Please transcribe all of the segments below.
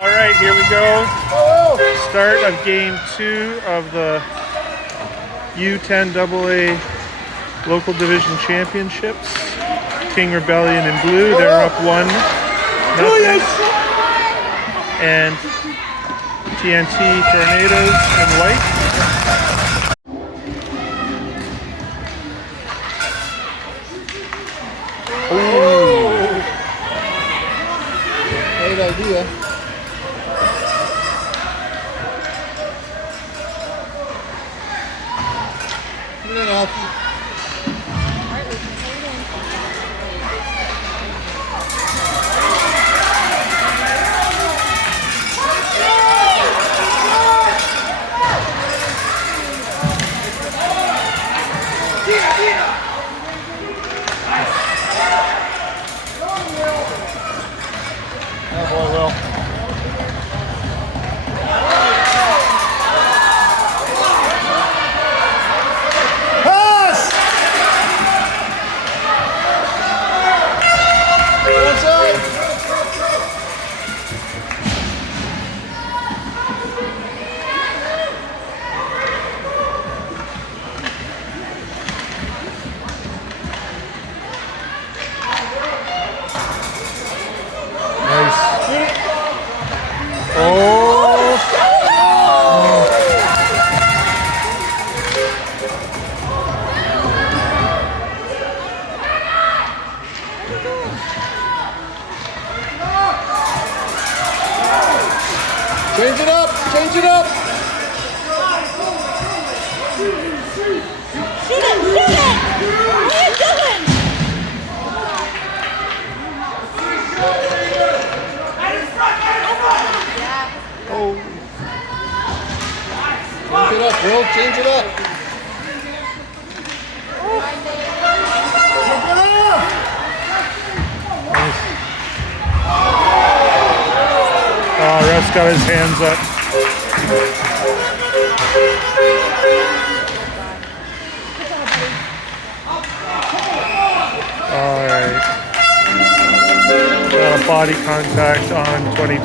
All right, here we go. Start of game 2 of the U10AA local division championships. King Rebellion in blue, they're up 1-0. And TNT Tornadoes in white. Great idea. Come in, Alfie. Oh boy, Will. Pass! Outside! Nice. Change it up! Change it up! Shoot it! Shoot it! What are you doing? Oh. Change it up, Will. Change it up. Oh, ref's got his hands up. All right. Body contact on 22.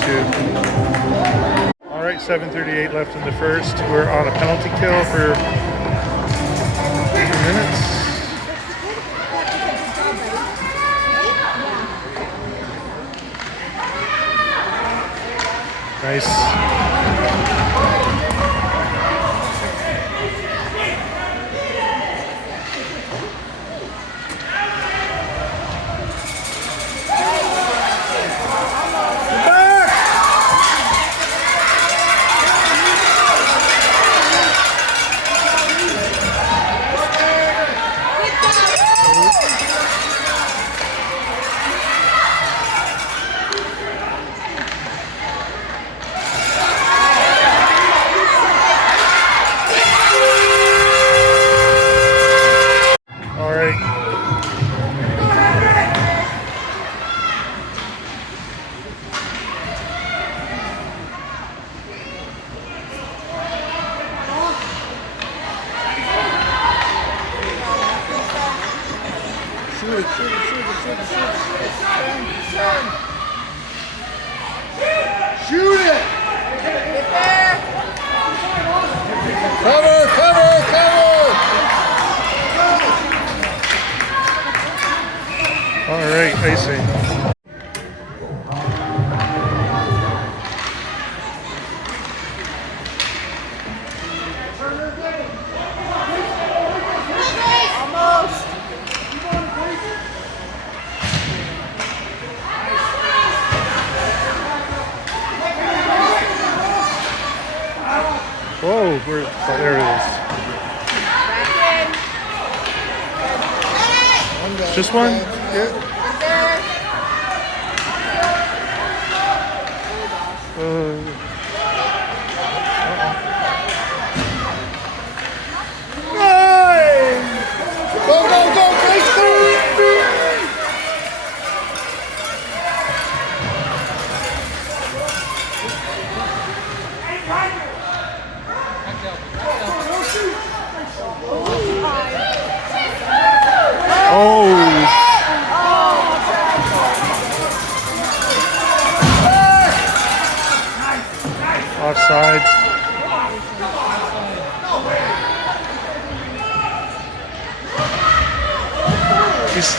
All right, 7:38 left in the first. We're on a penalty kill for 2 minutes. Nice. Shoot it, shoot it, shoot it, shoot it, shoot it. Shoot it! Get there! Cover, cover, cover! All right, icing. Whoa, where, oh, there it is. Just one? Yeah. Go, go, go, Grace, go! Offside. He's,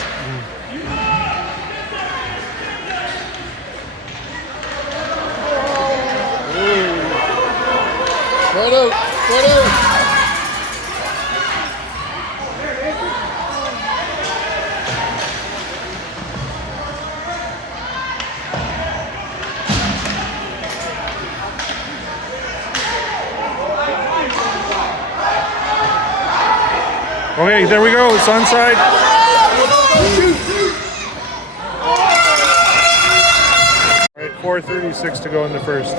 Spread out, spread out. okay, there we go. It's onside. All right, 4:36 to go in the first.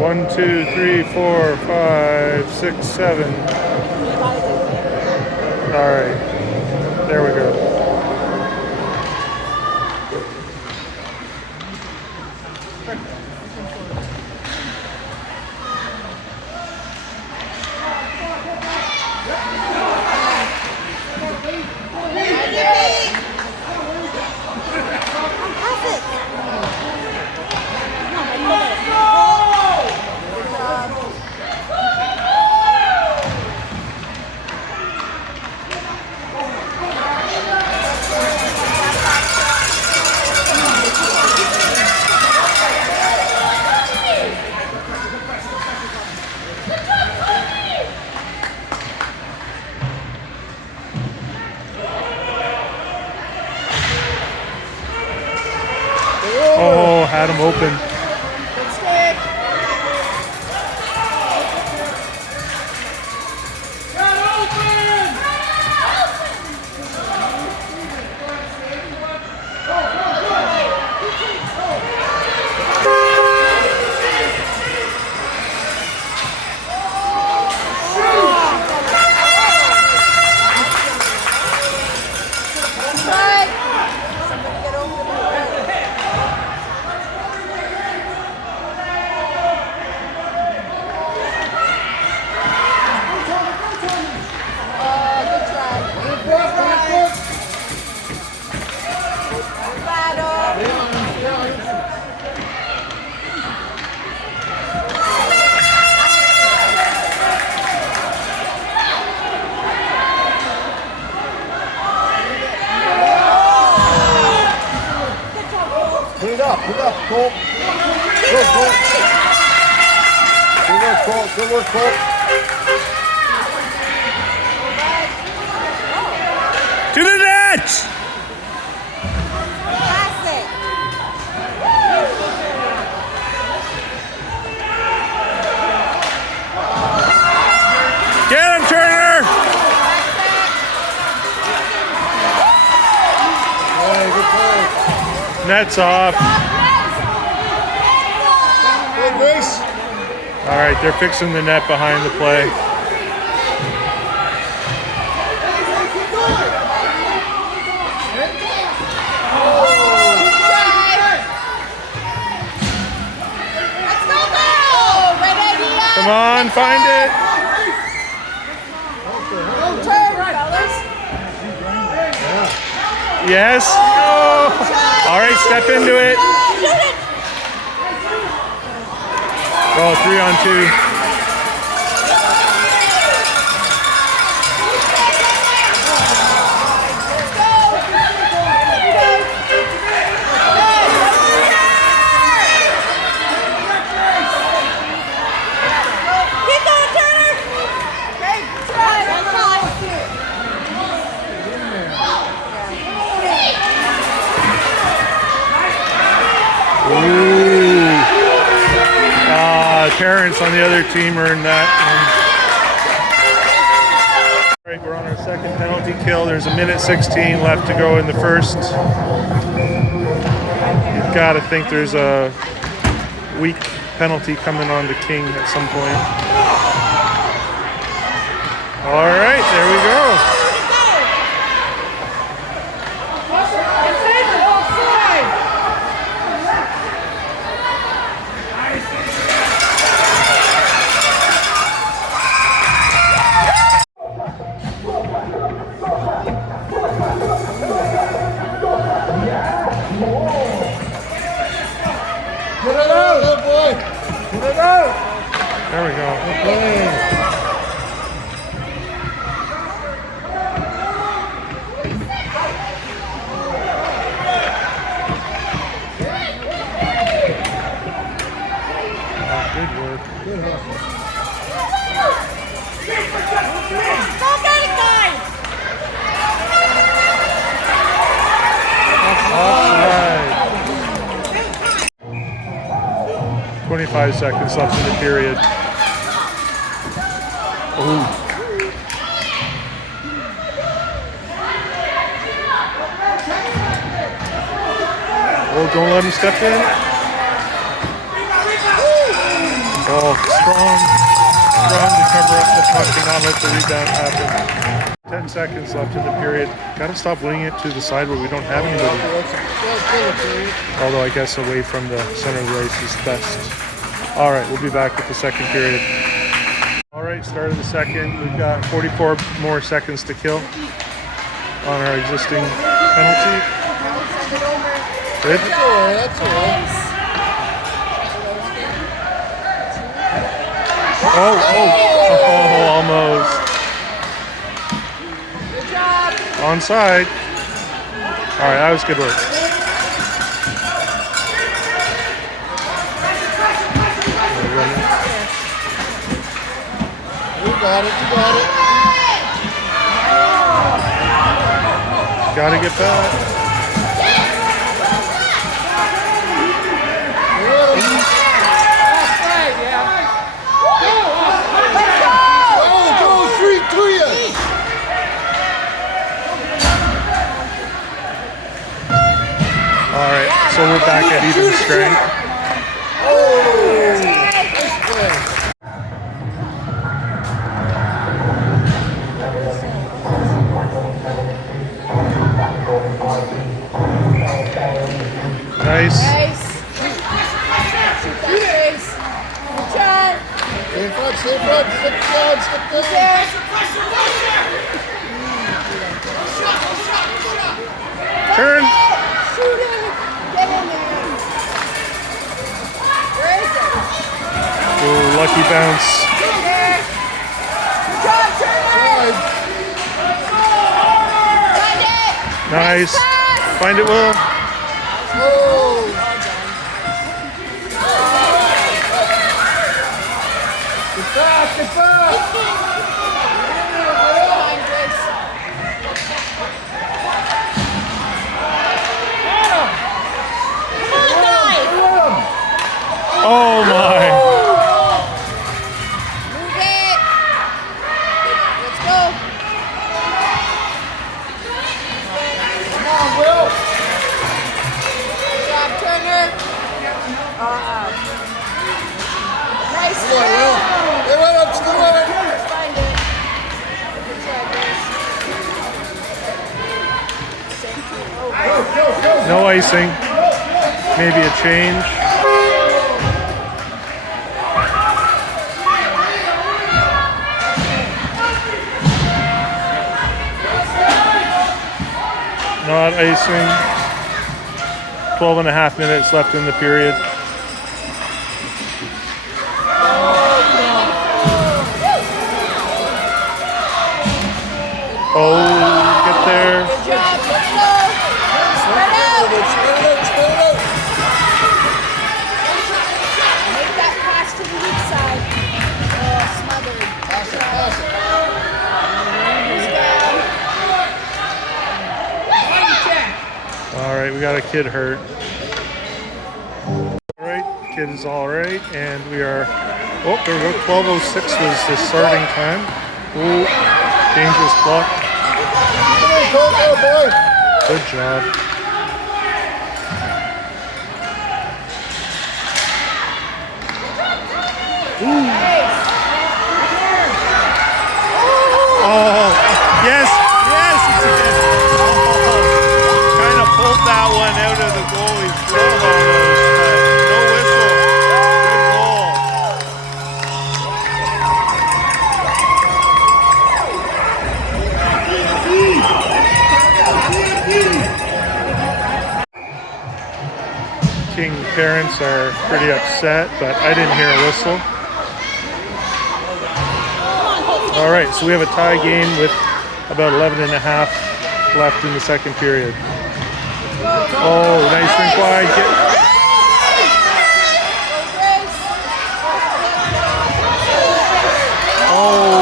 1, 2, 3, 4, 5, 6, 7. All right, there we go. Oh, had him open. Put it up, Colt. Go, Colt. Good work, Colt. Good work, Colt. To the net! Get him, Turner! Hey, good play. Net's off. Good, Grace. All right, they're fixing the net behind the play. Come on, find it. Yes. Oh. All right, step into it. Oh, 3-on-2. Parents on the other team are in that one. All right, we're on our second penalty kill. There's 1:16 left to go in the first. You've got to think there's a weak penalty coming on to King at some point. All right, there we go. Get it out, little boy. Get it out. There we go. Okay. Good work. Good hustle. Go get it, guys! Offside. 25 seconds left in the period. Ooh. Oh, don't let him step in. Oh, strong to cover up the puck and not let the rebound happen. 10 seconds left in the period. Got to stop winning it to the side where we don't have anybody. Although I guess away from the center of the ice is best. All right, we'll be back with the second period. All right, start of the second. We've got 44 more seconds to kill on our existing penalty. Good. That's all right. Oh, almost. Good job. Onside. All right, that was good work. You got it. Gotta get back. Go, three to you. All right, so we're back at even strength. Nice play. Nice. Shoot that face. Good job. Stay in front, step down. There. Turn. Shoot him. Get in there. Where is it? Ooh, lucky bounce. There. Good job, Turner. Find it. Nice. Pass. Find it, Will. Get back. Behind Grace. Come on, guys. Oh my. Move it. Let's go. Come on, Will. Good job, Turner. Nice. Come on, Will. Get right up, still on it. Let's find it. Good job, Grace. Same team. Oh, No icing. Maybe a change. Not icing. 12 and a half minutes left in the period. Oh, get there. good job. Let's go. Spread out. Spread it out. Make that pass to the weak side. Oh, smothered. Pass it. He's down. All right, we got a kid hurt. All right, kid is all right, and we are. Oh, there we go. 12:06 was the starting time. Ooh, dangerous block. Go, boy. Good job. Oh, yes, it's a good. Oh, kind of pulled that one out of the goalie's glove almost, but no whistle. Good goal. King parents refs are pretty upset, but I didn't hear a whistle. All right, so we have a tie game with about 11 and a half left in the second period. Oh, nice rink wide. Oh.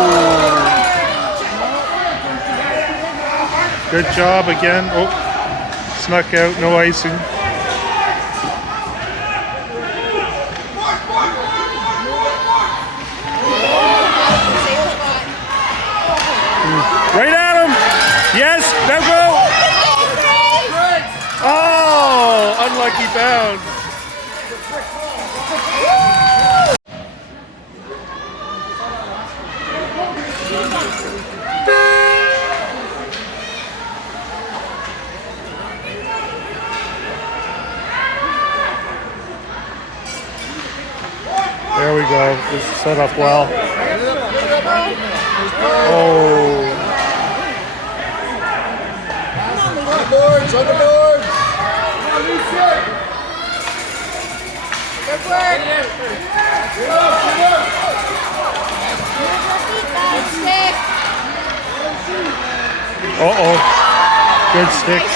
Good job again. Oh, snuck out, no icing. Right at him. Yes, now go. Oh, unlucky bounce. There we go. This is set up well. Oh. On the boards, on the boards. Good work. Good stick. Uh-oh. Good sticks.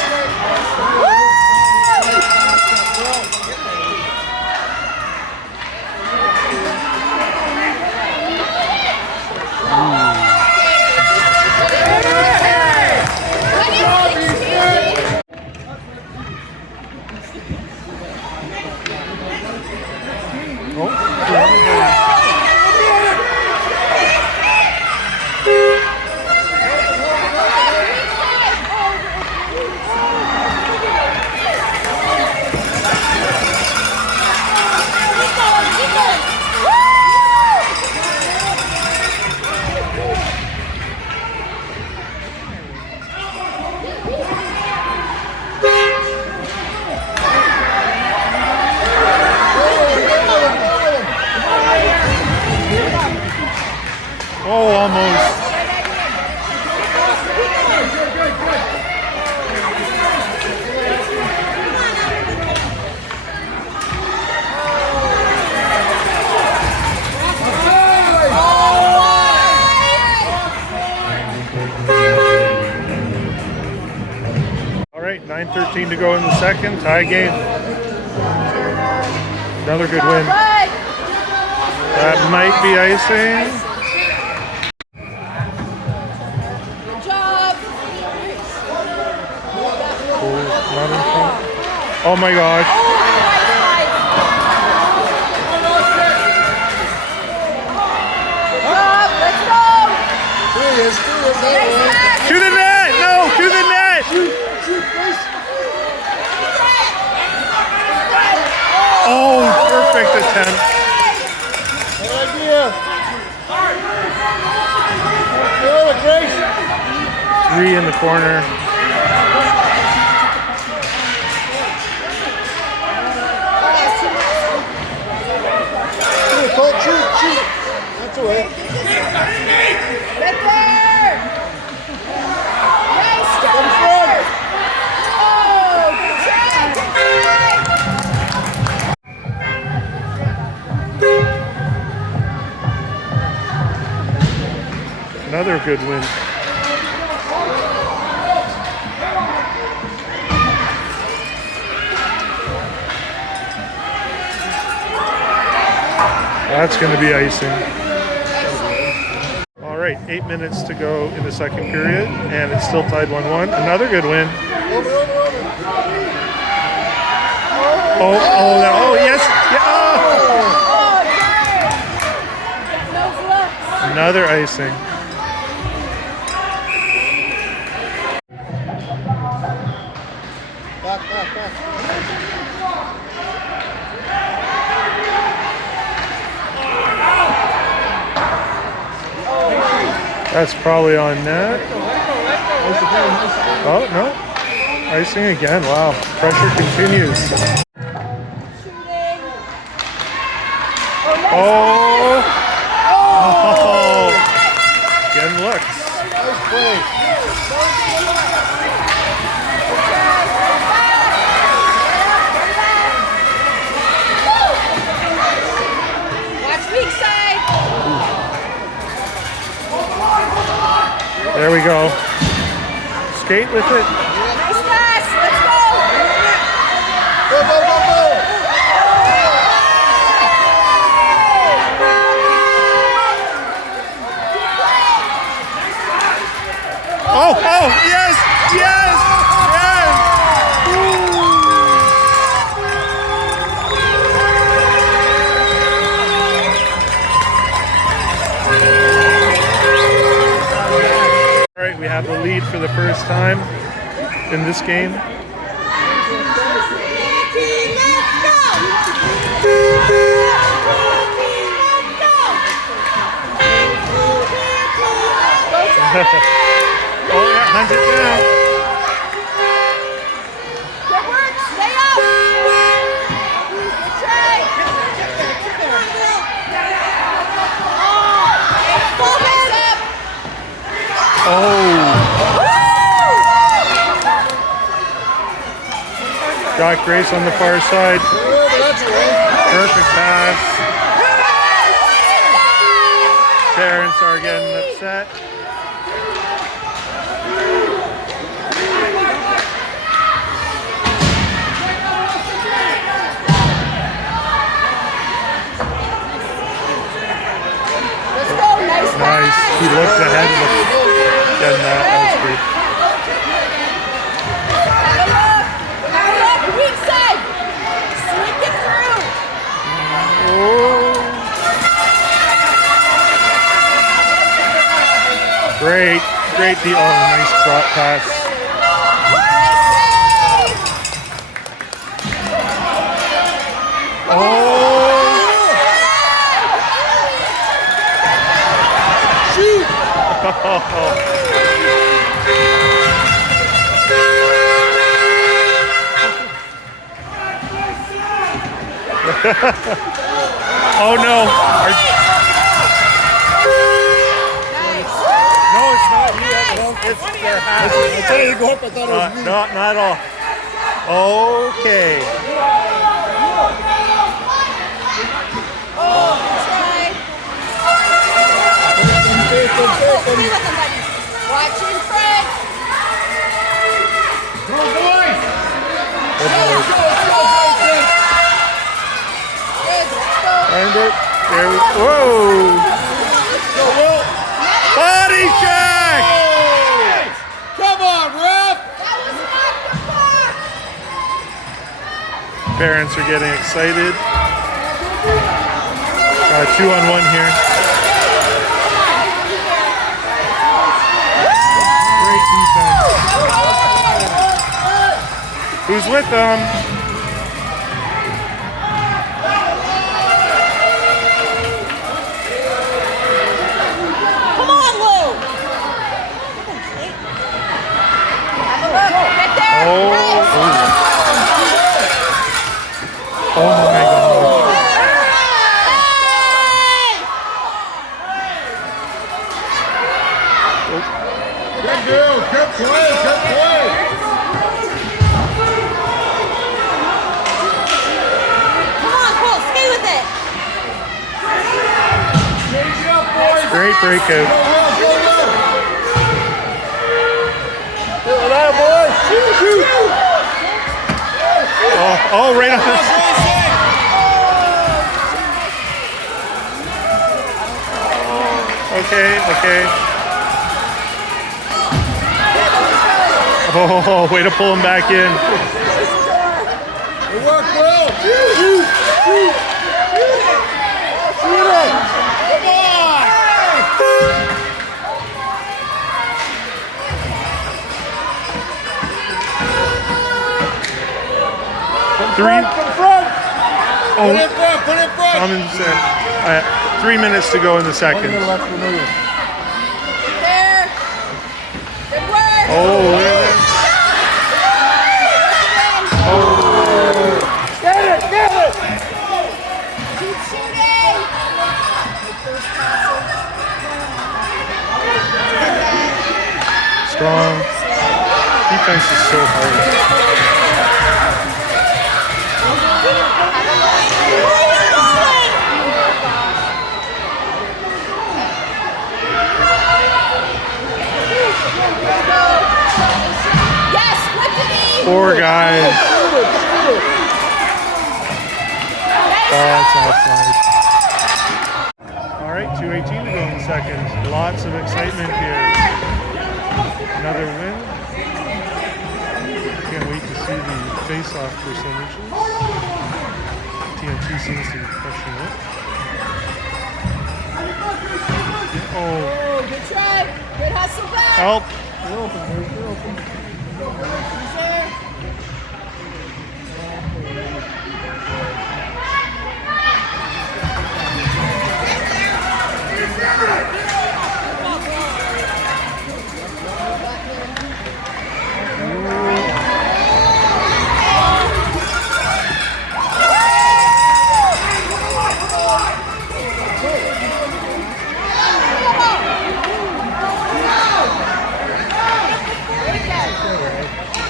Oh, almost. All right, 9:13 to go in the second. Tie game. Another good win. That might be icing. Not in front. Oh my gosh. To the net! No, to the net! Oh, perfect attempt. Good idea. Good, Grace. 3 in the corner. Colt, shoot. That's all right. Get there! Nice Come job! front. Oh, good job! Another good win. That's going to be icing. All right, 8 minutes to go in the second period, and it's still tied 1-1. Another good win. Over. Oh, yes. Yeah. Oh. Another icing. Back. That's probably on net. Oh, no. Icing again. Wow. Pressure continues. Oh. Getting looks. Nice play. There we go. Skate with it. Nice pass. Let's go. Go, go, go, go! Oh, oh, yes, yes, yes. All right, we have the lead for the first time in this game. Oh yeah, 100 down. Good work. Stay up. Good try. Focus up. Oh, got Grace on the far side. Perfect pass. Parents are getting upset. Let's go. Nice pass. Nice. He looked ahead of getting that. That was good. Have a look. Weak side. Sneak it through. Great, great deal. Oh, nice drop pass. Oh! Shoot! Oh no! No, it's not you. It's their hat. I tell you to go up, I thought it was me. Not at all. Okay. Watch in front. Go, boys! And it. There we whoa! Go, Will! Body check! Come on, ref! That was not the block. Parents are getting excited. Got a 2-on-1 here. Great defense. Who's with them? Come on, Lou. Have a look. Get there. Oh, Right. oh my God. Good deal, good play, good play! Come on, Cole. Stay with it. Change it up, boys! Great breakout. Go, Will, go, Will! Get it out, boys! Shoot, shoot! Oh, right on the Okay, okay. Oh, way to pull him back in. Good work, Will! Shoot! Shoot! Shoot! Shoot it! Come on! Three. Confront! Put Oh, it in front, put it in front! Common sense. 3 minutes to go in the second. There. Good work. Oh, look at that. Get it! Get it! Keep shooting. Strong. Defense is so hard. Poor guys. Oh, it's offside. All right, 2:18 to go in the second. Lots of excitement here. Another win. Can't wait to see the face-off percentages. TNT seems to be crushing it. Oh, Good try. Good hustle back. help. You're open, Grace. You're open. He's there.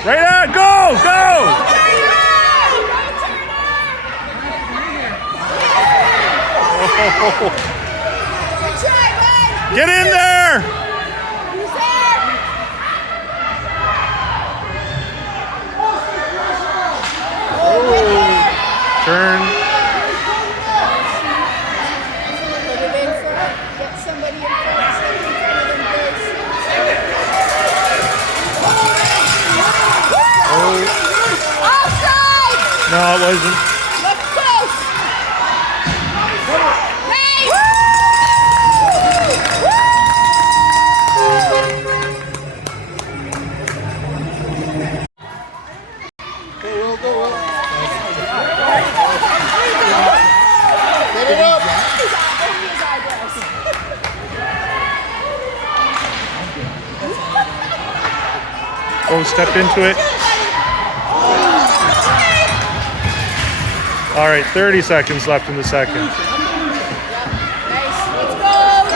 Right on, go, go! Good try, bud. Get in there! He's there. Turn. Put it in front. Get somebody in front. Stay in front of them, Grace. Offside! No, it wasn't. Look close. Hey! Go, Will, go, Will. Get it up. His eyebrows. Oh, stepped into it. All right, 30 seconds left in the second. Nice. Let's go.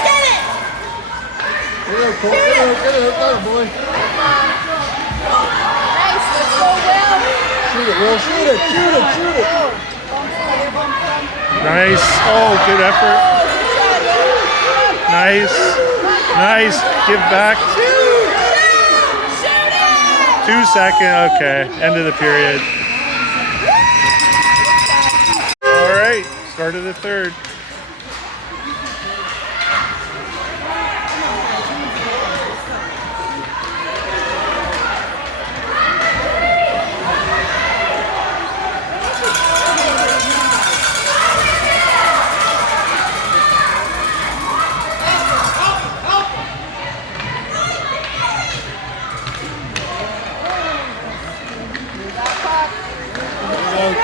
Get it. Get it, Cole. Get it, boy. Nice. Let's go, Will. Shoot it, Will. Shoot it. Nice. Oh, good effort. Nice. Nice. Give back. 2 seconds. Okay. End of the period. All right. Start of the third.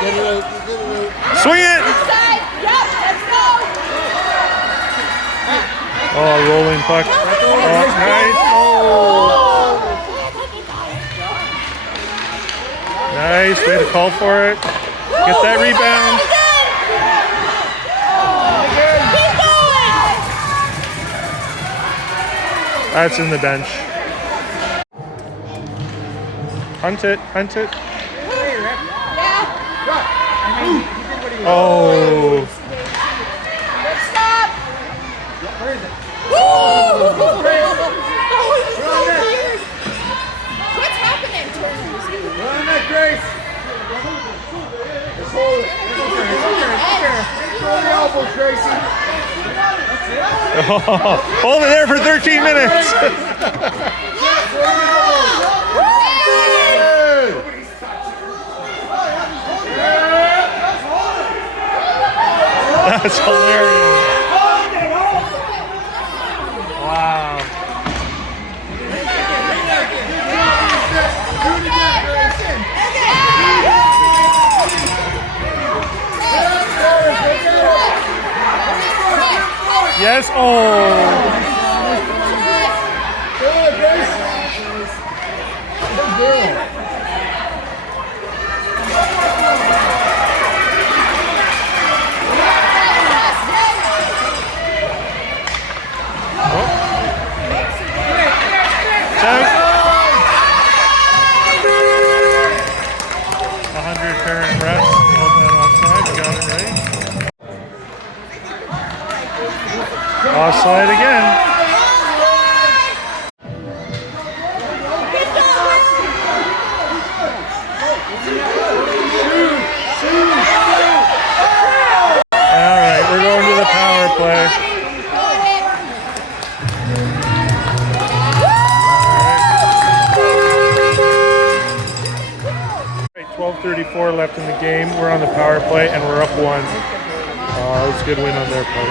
Get it out. Swing it. Inside. Yep. Let's go. Oh, rolling puck. Oh, nice. Oh. Nice. Way to call for it. Get that rebound. That's in the bench. Hunt it. Hunt it. Oh. Let's stop. Woo! That was so weird. What's happening, Turner? Run that, Grace. Just hold it. Throw the elbows, Gracie. Hold it there for 13 minutes. That's hilarious. Wow. Yes. Oh. Good, Grace. Good girl. Parent rest, all that offside, you got it right. Offside again. 12:34 left in the game. We're on the power play and we're up 1. It's a good win on their part.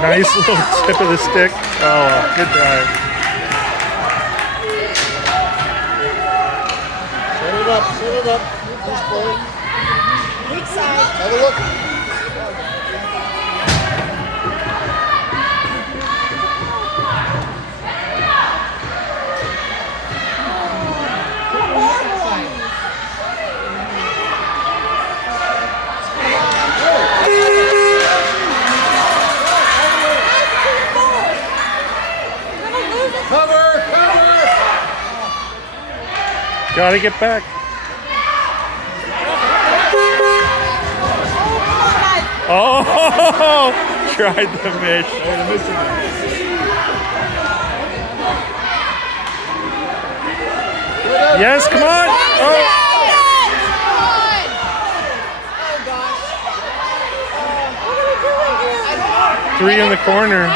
Nice little tip of the stick. Oh, good drive. Set it up, set it up. This play. Weak side. Have a look. Cover, cover. Gotta get back. Oh, tried the miss. Yes, come on. Oh. 3 in the corner.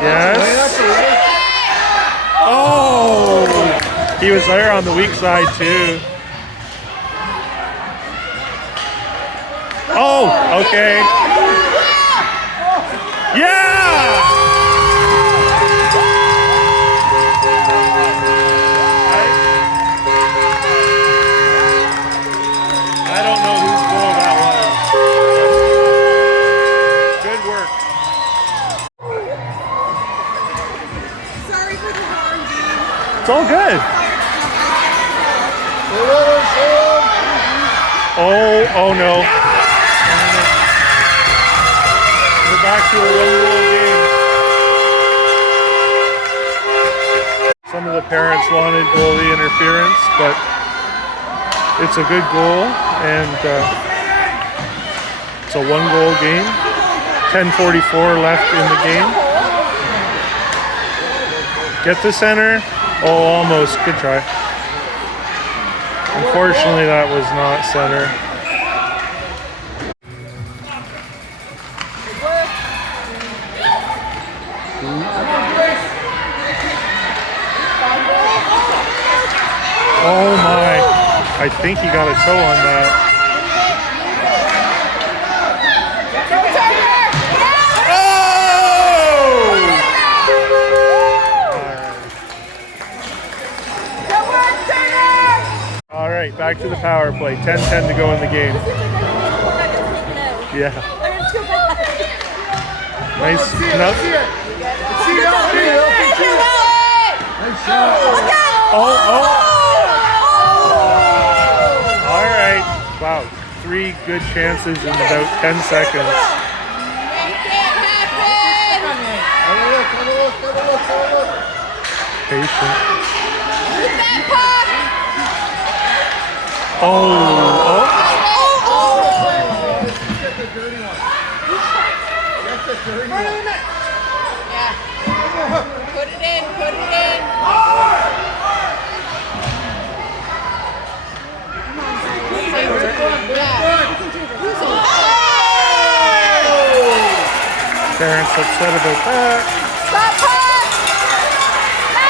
Yes. Oh, he was there on the weak side too. Oh, okay. Yeah! I don't know whose goal that was. Good work. Sorry for the harm, Dean. It's all good. Oh no. We're back to a 1-goal game. Some of the parents wanted goalie interference, but it's a good goal, and it's a 1-goal game. 10:44 left in the game. Get the center. Oh, almost. Good try. Unfortunately, that was not center. Oh my. I think he got a toe on that. All right, back to the power play. 10-10 to go in the game. Yeah. Nice. Oh. All right. Wow. 3 good chances in about 10 seconds. Patient. Oh. That's the dirty one. That's the dirty one. Yeah. Put it in, put it in. Parents upset about that.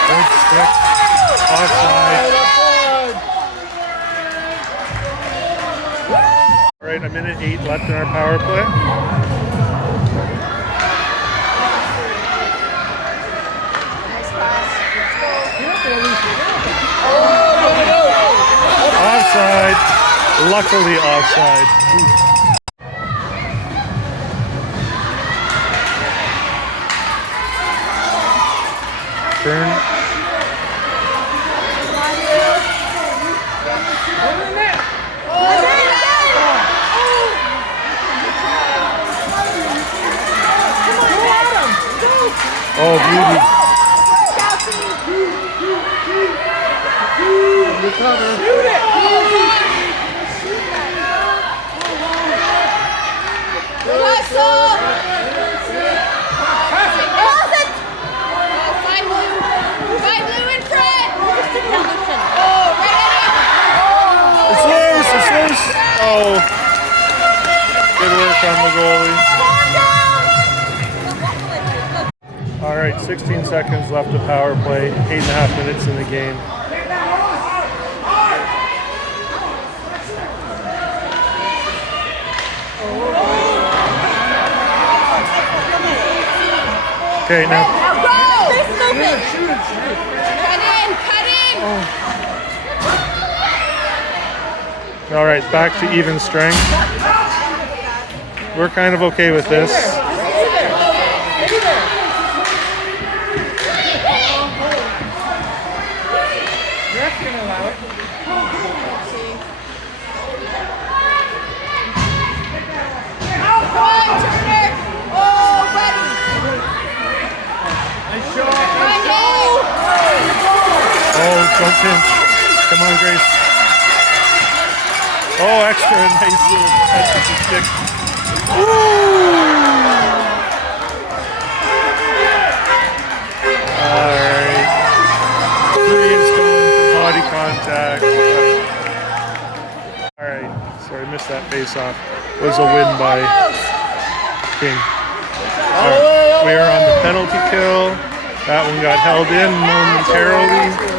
Good stick. Offside. All right, 1:08 left in our power play. Offside. Luckily offside. Turn. Oh, beauty. Shoot it! It's loose. Oh, good work on the goalie. All right, 16 seconds left of power play, 8.5 minutes in the game. Okay, now. Now go! Chris, move it! Cut in! All right, back to even strength. We're kind of okay with this. Oh, don't pinch. Come on, Grace. Oh, extra nice little touch with the stick. Alright. 3 is going for body contact. Alright, sorry, I missed that face off. It was a win by King. Alright, we are on the penalty kill. That one got held in momentarily.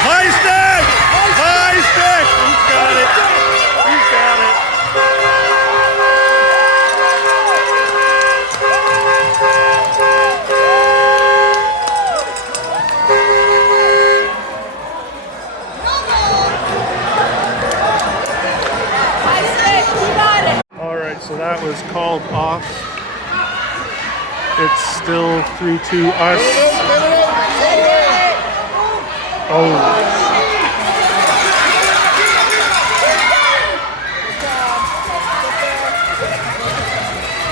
High stick! High stick! He's got it. He's got it. All right, so that was called off. It's still 3-2 us. Oh.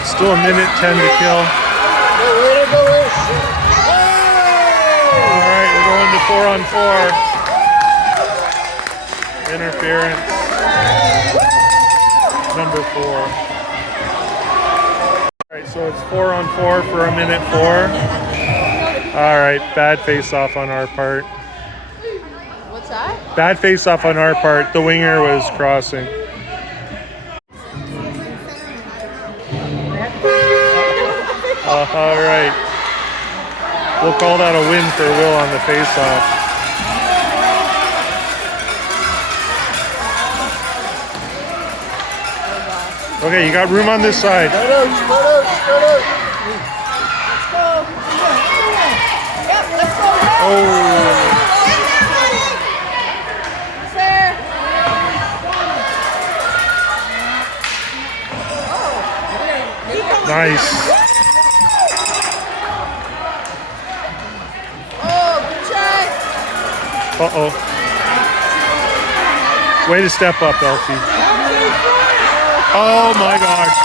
Still a minute 10 to kill. All right, we're going to 4-on-4. Interference. Number 4. All right, so it's 4-on-4 for a minute 4. All right, bad face-off on our part. What's that? Bad face-off on our part. The winger was crossing. All right. We'll call that a win for Will on the face-off. Okay, you got room on this side. Spread out. Let's go. Yep, let's go. Oh. Nice. Oh, good check. Uh-oh. Way to step up, Elfie. Oh my gosh.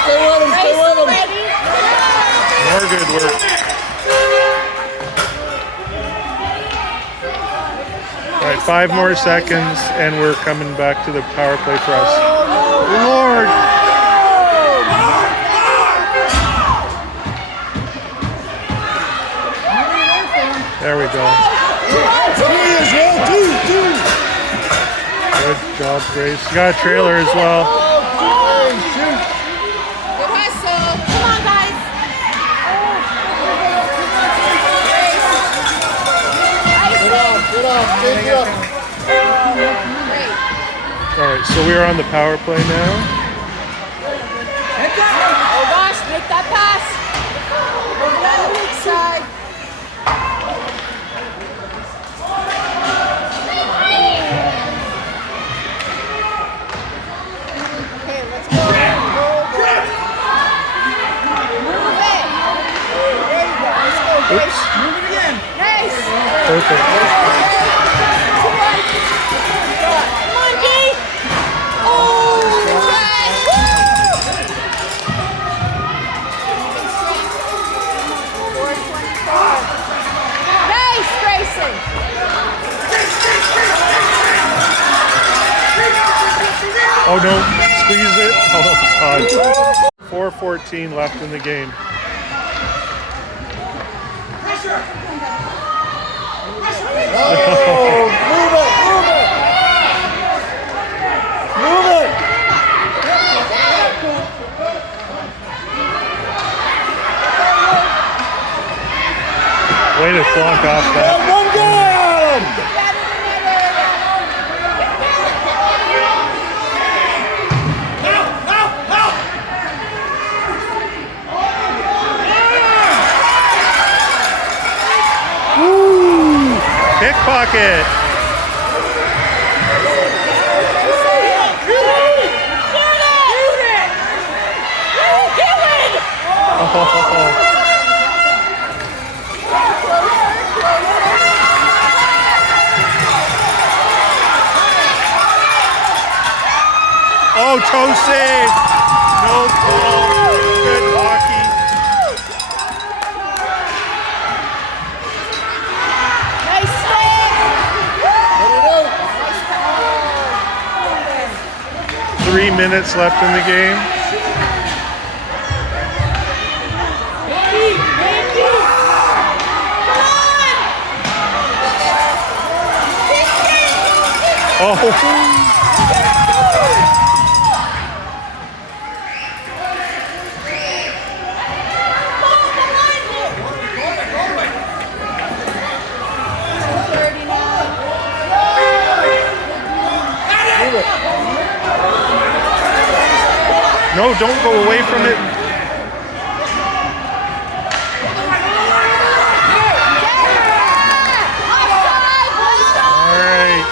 Stay with him. More good work. All right, 5 more seconds, and we're coming back to the power play for us. Lord! There we go. Good job, Grace. You got a trailer as well. Good hustle. Come on, guys. Get off. Take it up. Great. All right, so we are on the power play now. Oh gosh, make that pass. Over on the weak side. Okay, let's go. Move it. There you go. Let's go, Grace. Move it again. Nice. Perfect. Come on, G. Oh, right. Woo! no. Squeeze it. Oh, God. 4:14 left in the game. Oh, move it, move it. Move it. Way to block off that. One guy on him. Pickpocket. Oh, toe save. No call. Good hockey. Nice stick. Put it out. 3 minutes left in the game. Oh. No, don't go away from it. All right.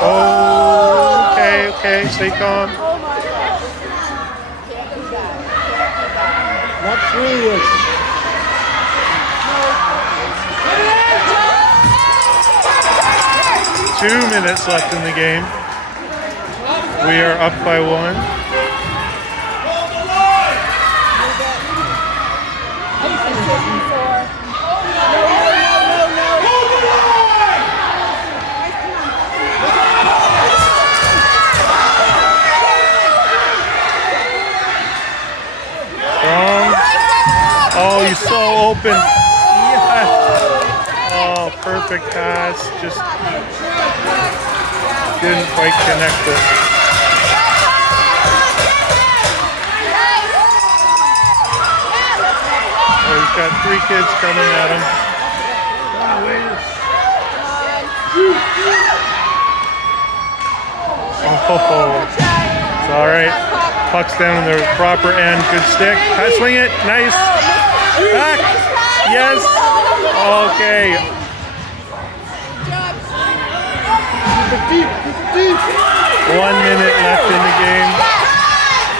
Oh, okay, stay calm. Not through this. Two minutes left in the game. We are up by 1. Strong. Oh, he's so open. Yes. Oh, perfect pass. Just didn't quite connect it. Oh, he's got 3 kids coming at him. Oh, it's all right. Puck's down in the proper end. Good stick. Swing it. Nice. Back. Yes. Okay. Deep, deep. 1 minute left in the game.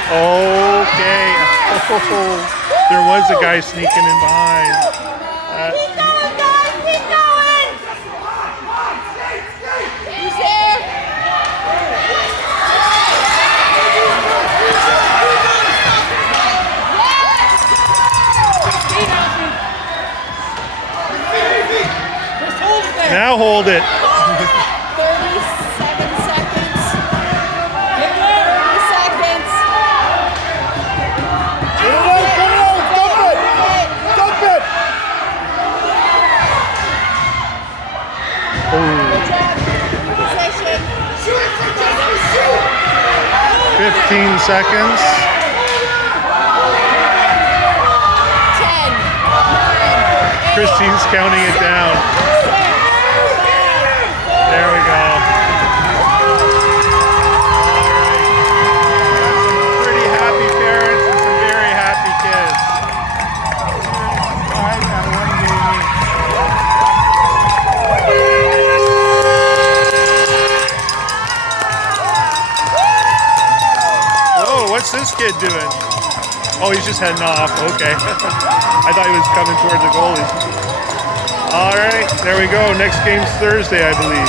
Okay. Oh, there was a guy sneaking in behind. Now hold it. 37 seconds. 30 seconds. Dump it! Dump it! 15 seconds. 10. Christine's counting it down. There we go. Some pretty happy parents and some very happy kids. Whoa, what's this kid doing? Oh, he's just heading off. Okay. I thought he was coming towards the goalie. All right, there we go. Next game's Thursday, I believe.